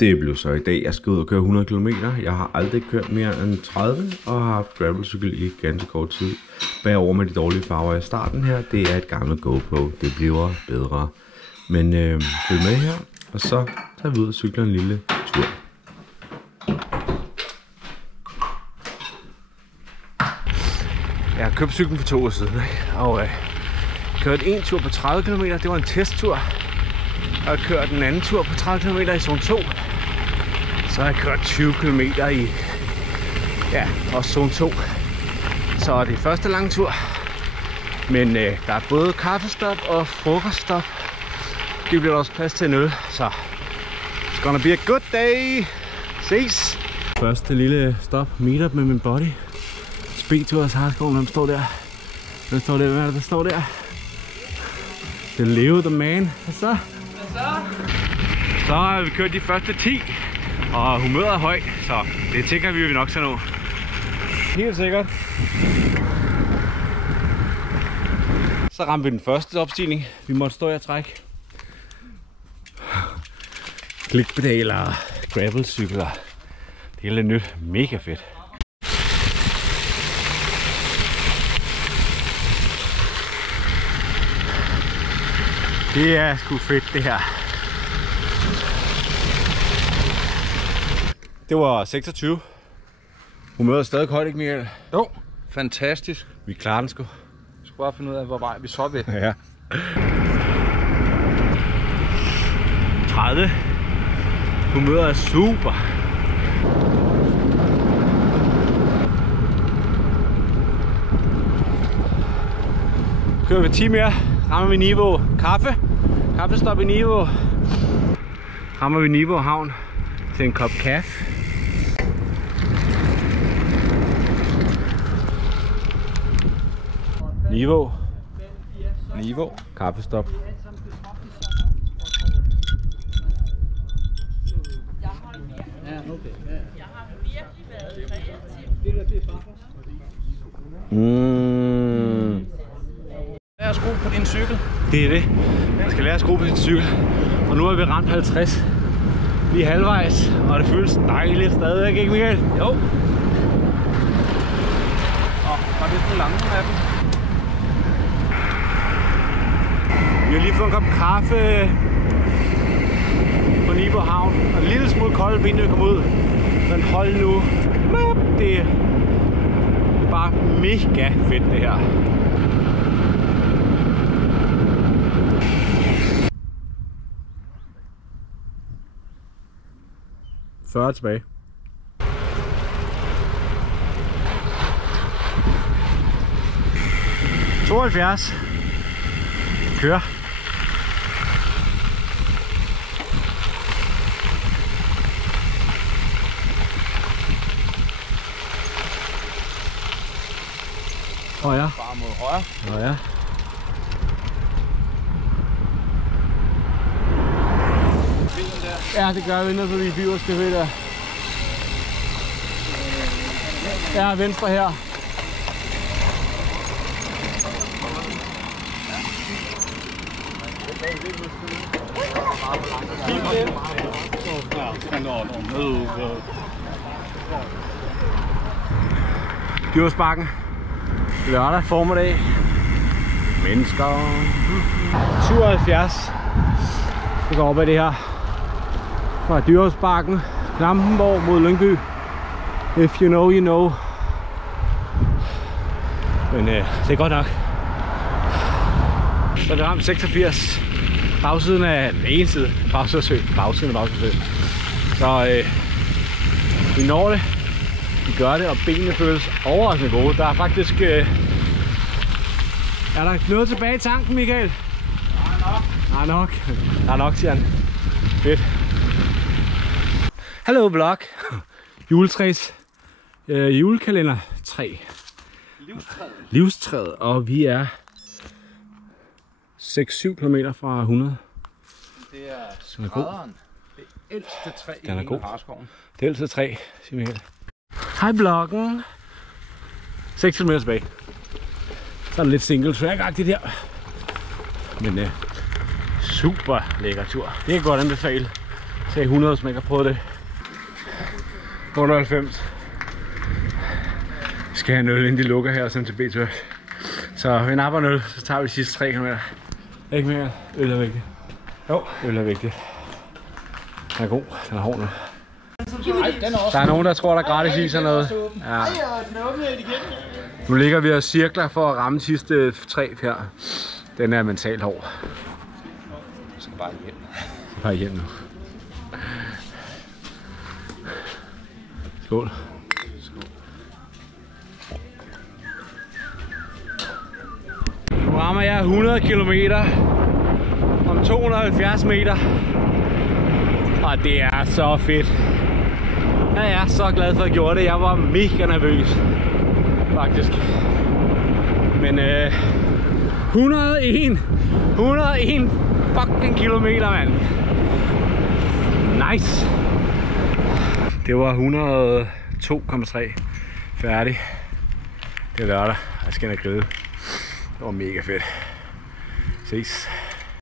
Det blev så i dag. Jeg skal ud og køre 100 km. Jeg har aldrig kørt mere end 30 og har haft gravelcykel i ganske kort tid. Bagover med de dårlige farver i starten her, det er et gammelt GoPro. Det bliver bedre. Men følg med her, og så tager vi ud og cykler en lille tur. Jeg har købt cyklen for 2 år siden, og kørt en tur på 30 km. Det var en testtur. Jeg har kørt en anden tur på 30 km i zone 2. Så har jeg kørt 20 km i også zone 2. Så er det første lange tur. Men der er både kaffestop og frokoststop. Det bliver også plads til en øl, så it's gonna be a good day. Ses! Første lille stop, meetup med min buddy. Speedtours hardcore, hvem står der? Hvem står der? Hvad er det, der står der? Det er Leo the man. Hvad så? Så har vi kørt de første 10, og humøret er højt, så det tænker vi nok skal nå. Helt sikkert. Så ramte vi den første opstigning. Vi måtte stå og trække. Klikpedaler, gravelcykler. Det er lidt nyt. Mega fedt. Det er sgu fedt det her. Det var 26. Humøret er stadig højt, ikke Michael? Jo, fantastisk. Vi klarer den sgu. Vi skal bare finde ud af, hvor vej vi så ved. Ja. 30. Humøret er super. Kører vi 10 mere. Rammer vi Niveau. Kaffestop i Niveau. Rammer vi Niveau havn til en kop kaffe. Niveau. Kaffestop. Lad os skrue på din cykel. Det er det. Jeg skal lære at skrue på sin cykel. Og nu har vi ramt 50. Vi er halvvejs, og det føles dejligt stadigvæk, ikke Michael? Jo. Og var det den lange af dem? Vi har lige fået en kop kaffe på Niveau havn. Og en lille smule koldt ben, vi kommer ud. Men hold nu. Det er bare mega fedt det her. Tilbage. Kører. Højre. Bare mod højre. Højre. Ja, det gør vi ned forbi Byvers Café der. Ja, venstre her. Dyrsbakken. Lørdag formiddag. Mennesker. 77. Det går op ad det her. Fra Dyrsbakken, Klampenborg mod Lyngby. If you know, you know. Men det er godt nok. Så er vi ramt 86. Bagsiden af den ene side. Bagsiden af Bagsø. Så vi når det. Vi gør det, og benene føles overraskende gode. Der er faktisk... er der noget tilbage i tanken, Michael? Der er nok, siger han. Fedt. Hallo vlog. Juletræs. Julekalender 3. Livstræet. Og vi er 6-7 km fra 100. Det er skrædderen. Det ældste træ i Harskoven. Det ældste træ, siger Michael. Hej vloggen. 6 km tilbage. Så er det lidt single track-agtigt her. Men super lækker tur. Det kan godt anbefale. til 100, som ikke har prøvet det. 98. Skal have en øl, inden de lukker her som til B-tur. Så vi napper en øl, så tager vi de sidste 3 km. Ikke mere. Øl er vigtigt. Jo, øl er vigtigt. Den er god. Den er hård nu. Der er nogen, der tror, der er gratis i sådan noget. Ja. Nu ligger vi og cirkler for at ramme sidste 3 her. Den er mentalt hård. Jeg skal bare hjem. Bare hjem nu. Skål. Nu rammer jeg 100 km om 270 meter. Og det er så fedt. Jeg er så glad for at jeg gjorde det. Jeg var mega nervøs, faktisk. Men 101 fucking kilometer, mand. Nice. Det var 102,3 færdig. Det er lørdag. Jeg skal ind og grille. Det var mega fedt. Ses.